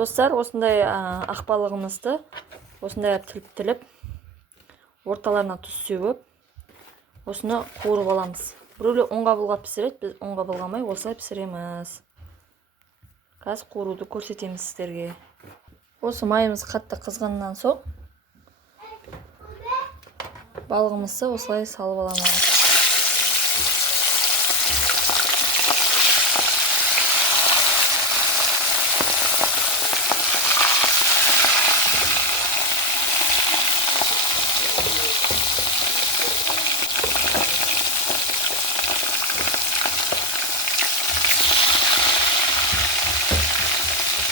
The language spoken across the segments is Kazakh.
Достар, осындай ақ балығымызды осындай тіліп орталарына тұз сеуіп, осыны қуырып аламыз. Біреулер ұнға былғап пісіреді, біз ұнға былғамай осылай пісіреміз. Қазір қуыруды көрсетеміз сіздерге. Осы майымыз қатты қызғаннан соң балығымызды осылай салып аламыз.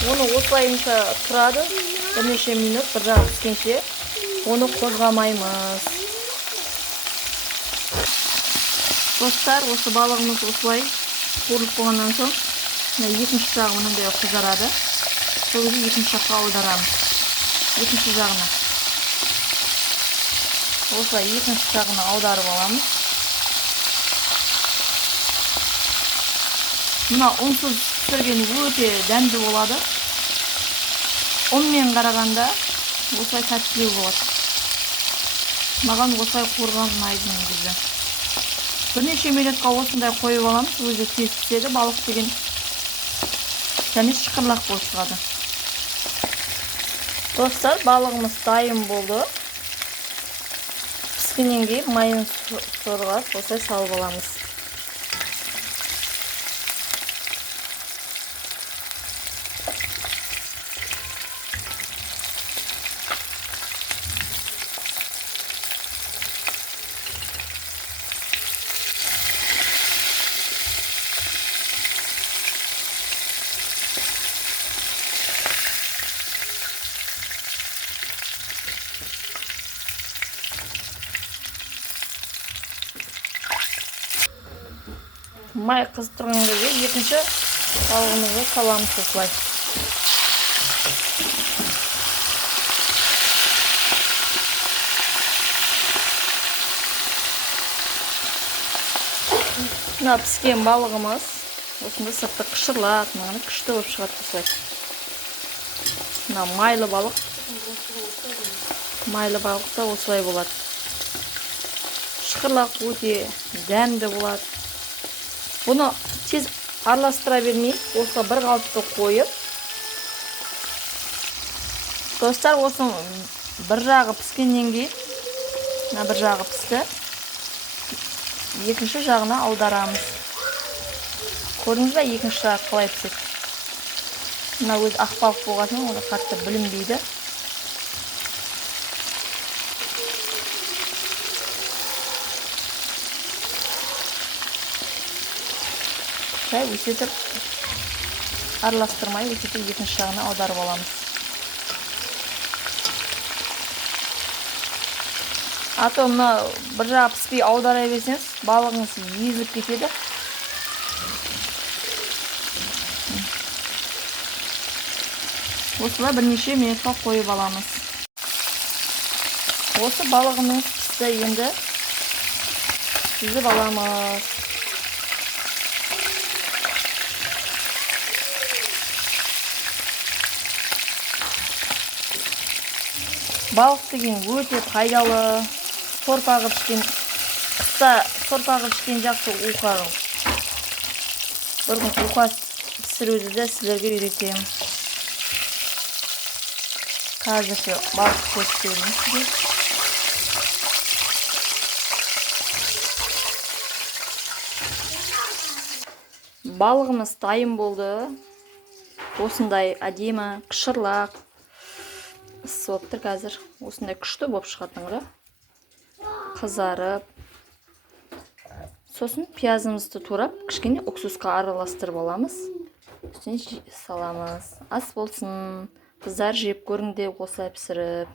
Оны осылайынша тұрады, бірнеше минут бір жағы піскенше оны қозғамаймыз. Достар, осы балығымыз осылай қуырылып болғаннан соң екінші жағы мынандай қызарады. Сол кезде екінші жаққа аударамыз. Екінші жағына. Осылай екінші жағына аударып аламыз. Мына ұнсыз пісірген өте дәмді болады. Ұнмен қарағанда осылай тәттілеу болады. Маған осылай қуырған ұнайды негізі. Бірнеше минутқа осындай қойып аламыз. Өзі тез піседі. Балық деген және шықырлақ болып шығады. Достар, балығымыз дайын болды. Піскеннен кейін майын сорғап осылай салып аламыз. Май қызып тұрған кезде екінші балығымызды саламыз осылай. Мына піскен балығымыз осында сырты қышырлақ, мынаны күшті болып шығады осылай. Мына майлы балық. Майлы балық та осылай болады. Шықырлақ өте дәмді болады. Бұны тез араластыра бермей, осы бір қалыпты қойып. Достар, осы бір жағы піскеннен кейін, бір жағы пісті. Екінші жағына аударамыз. Көрдіңіз бе, екінші жағы қалай піседі? Мына өз ақ балық болғасын, оны қатты білінбейді. Өсетіп араластырмай, өсетіп екінші жағына аударып аламыз. А то мына бір жағы піспей аудара берсеңіз, балығыңыз езіліп кетеді. Осылай бірнеше минутқа қойып аламыз. Осы балығымыз пісті, енді сүзіп аламыз. Балық деген өте пайдалы. Сорпа қылып ішкен, қыста сорпа қылып ішкен жақсы уқа. Бір күн уқа пісіруді де сіздерге үйретемін. Қазірше балық көрсетемін сізге. Балығымыз дайын болды. Осындай әдемі, қышырлақ ысып тұр қазір. Осындай күшті болып шығатынға қызарып. Сосын пиязымызды турап, кішкене уксусқа араластырып аламыз. Үстіне саламыз. Ас болсын. Қыздар жеп көріңдер осылай пісіріп.